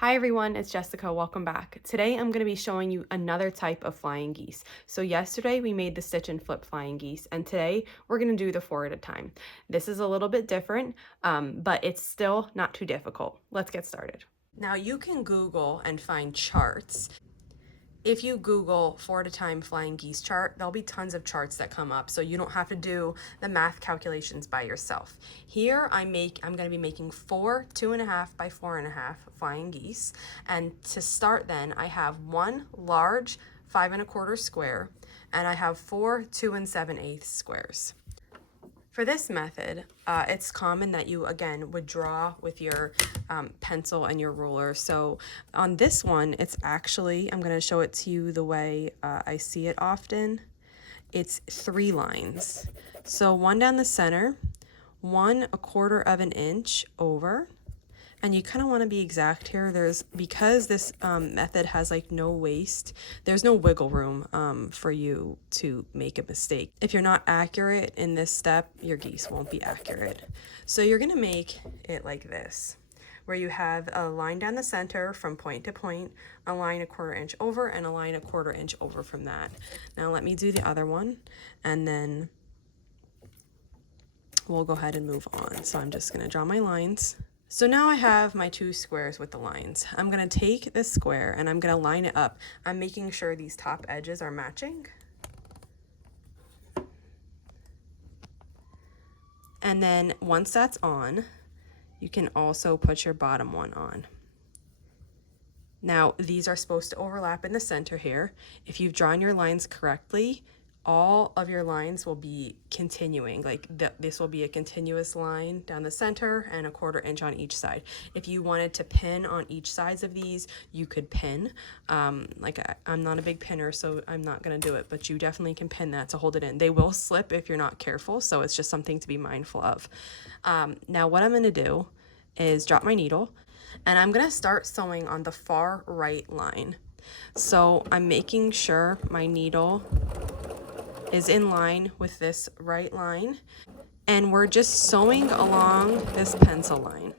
Hi everyone, it's Jessica. Welcome back. Today I'm going to be showing you another type of flying geese. So yesterday we made the stitch and flip flying geese, and today we're going to do the 4 at a time. This is a little bit different, but it's still not too difficult. Let's get started. Now you can Google and find charts. If you Google 4 at a time flying geese chart, there'll be tons of charts that come up, so you don't have to do the math calculations by yourself. Here I'm going to be making 4 2.5 by 4.5 flying geese, and to start then I have one large 5 1/4 square, and I have 4 2 7/8 squares. For this method, it's common that you, again, would draw with your pencil and your ruler. So on this one, it's actually, I'm going to show it to you the way I see it often. It's 3 lines. So one down the center, 1 1/4 of an inch over. And you kind of want to be exact here. Because this method has like no waste, there's no wiggle room for you to make a mistake. If you're not accurate in this step, your geese won't be accurate. So you're going to make it like this, where you have a line down the center from point to point, a line 1/4 inch over, and a line 1/4 inch over from that. Now let me do the other one, and then we'll go ahead and move on. So I'm just going to draw my lines. So now I have my 2 squares with the lines. I'm going to take this square and I'm going to line it up. I'm making sure these top edges are matching. And then once that's on, you can also put your bottom one on. Now these are supposed to overlap in the center here. If you've drawn your lines correctly, all of your lines will be continuing. Like this will be a continuous line down the center and 1/4 inch on each side. If you wanted to pin on each sides of these, you could pin. I'm not a big pinner, so I'm not going to do it, but you definitely can pin that to hold it in. They will slip if you're not careful, so it's just something to be mindful of. Now what I'm going to do is drop my needle, and I'm going to start sewing on the far right line. So I'm making sure my needle is in line with this right line, and we're just sewing along this pencil line.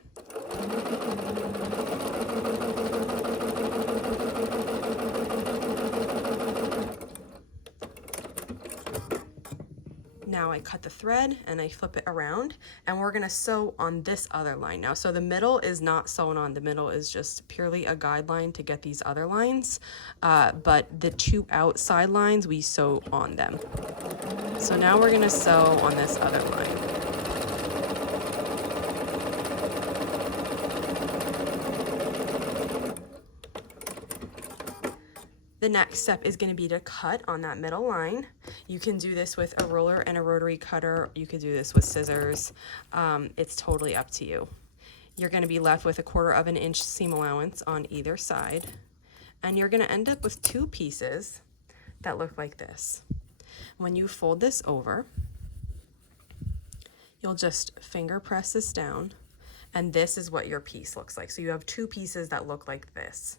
Now I cut the thread and I flip it around, and we're gonna sew on this other line now. So the middle is not sewn on, the middle is just purely a guideline to get these other lines, but the 2 outside lines, we sew on them. So now we're gonna sew on this other line. The next step is going to be to cut on that middle line. You can do this with a ruler and a rotary cutter. You could do this with scissors. It's totally up to you. You're going to be left with 1/4 of an inch seam allowance on either side. And you're going to end up with 2 pieces that look like this. When you fold this over, you'll just finger press this down, and this is what your piece looks like. So you have 2 pieces that look like this.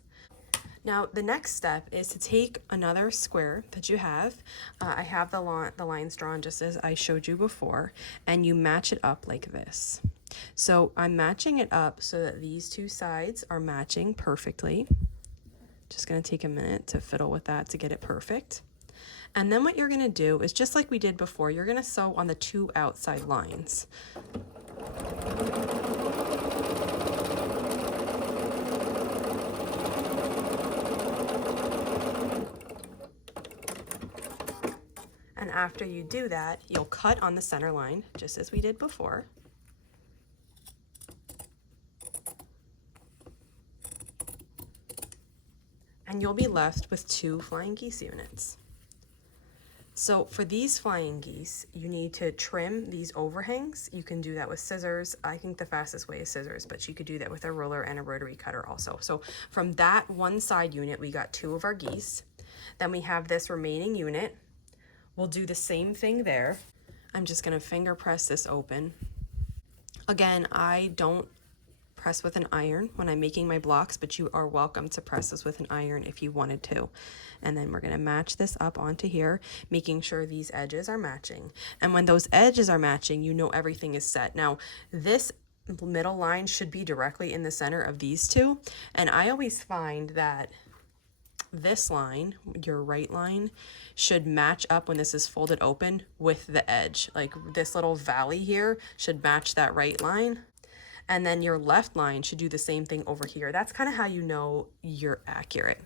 Now the next step is to take another square that you have. I have the lines drawn just as I showed you before, and you match it up like this. So I'm matching it up so that these 2 sides are matching perfectly. Just going to take a minute to fiddle with that to get it perfect. And then what you're going to do is, just like we did before, you're going to sew on the 2 outside lines. And after you do that, you'll cut on the center line, just as we did before. And you'll be left with 2 flying geese units. So for these flying geese, you need to trim these overhangs. You can do that with scissors. I think the fastest way is scissors, but you could do that with a ruler and a rotary cutter also. So from that one side unit, we got 2 of our geese. Then we have this remaining unit. We'll do the same thing there. I'm just going to finger press this open. Again, I don't press with an iron when I'm making my blocks, but you are welcome to press this with an iron if you wanted to. And then we're going to match this up onto here, making sure these edges are matching. And when those edges are matching, you know everything is set. Now, this middle line should be directly in the center of these two. And I always find that this line, your right line, should match up when this is folded open with the edge. Like this little valley here should match that right line. And then your left line should do the same thing over here. That's kind of how you know you're accurate.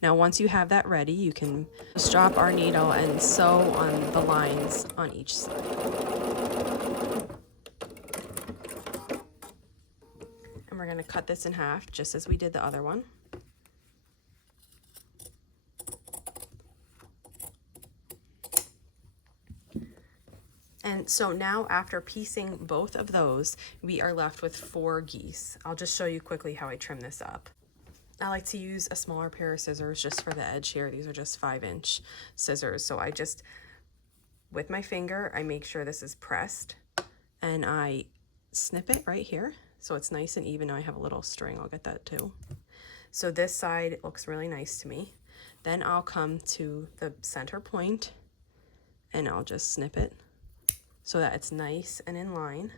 Now, once you have that ready, you can just drop our needle and sew on the lines on each side. And we're going to cut this in half just as we did the other one. And so now after piecing both of those, we are left with 4 geese. I'll just show you quickly how I trim this up. I like to use a smaller pair of scissors just for the edge here. These are just 5-inch scissors. So I just, with my finger, I make sure this is pressed and I snip it right here. So it's nice and even. Now I have a little string, I'll get that too. So this side looks really nice to me. Then I'll come to the center point and I'll just snip it so that it's nice and in line.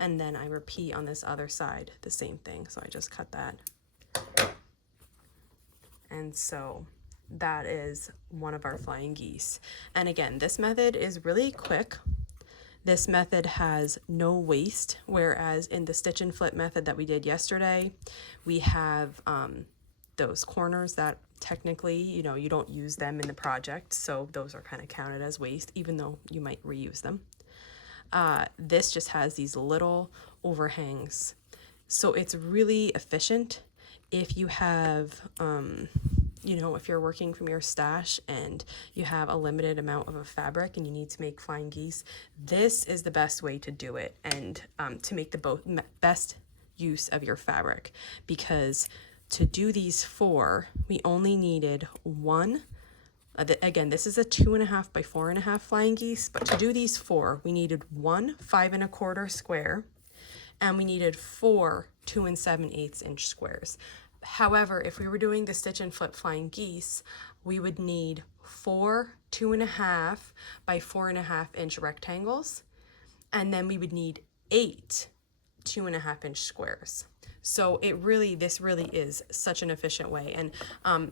And then I repeat on this other side the same thing. So I just cut that. And so that is one of our flying geese. And again, this method is really quick. This method has no waste, whereas in the stitch and flip method that we did yesterday, we have those corners that technically, you know, you don't use them in the project. So those are kind of counted as waste, even though you might reuse them. This just has these little overhangs. So it's really efficient if you have, you know, if you're working from your stash and you have a limited amount of a fabric and you need to make flying geese, this is the best way to do it and to make the best use of your fabric. Because to do these 4, we only needed 1. Again, this is a 2.5 by 4.5 flying geese, but to do these 4, we needed 1 5¼ square, and we needed 4 2 7/8 inch squares. However, if we were doing the stitch and flip flying geese, we would need 4 2.5 by 4.5 inch rectangles, and then we would need 8 2.5 inch squares. So this really is such an efficient way. And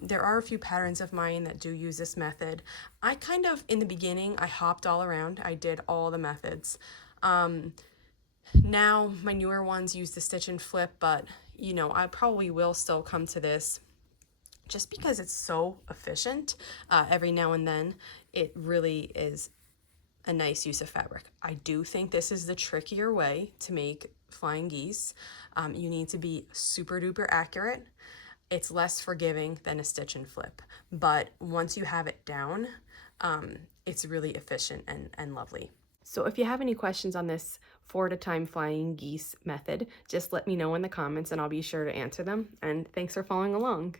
there are a few patterns of mine that do use this method. I kind of, in the beginning, I hopped all around. I did all the methods. Now my newer ones use the stitch and flip, but you know, I probably will still come to this just because it's so efficient. Every now and then, it really is a nice use of fabric. I do think this is the trickier way to make flying geese. You need to be super duper accurate. It's less forgiving than a stitch and flip, but once you have it down, it's really efficient and lovely. So if you have any questions on this 4-at-a-time flying geese method, just let me know in the comments and I'll be sure to answer them. And thanks for following along.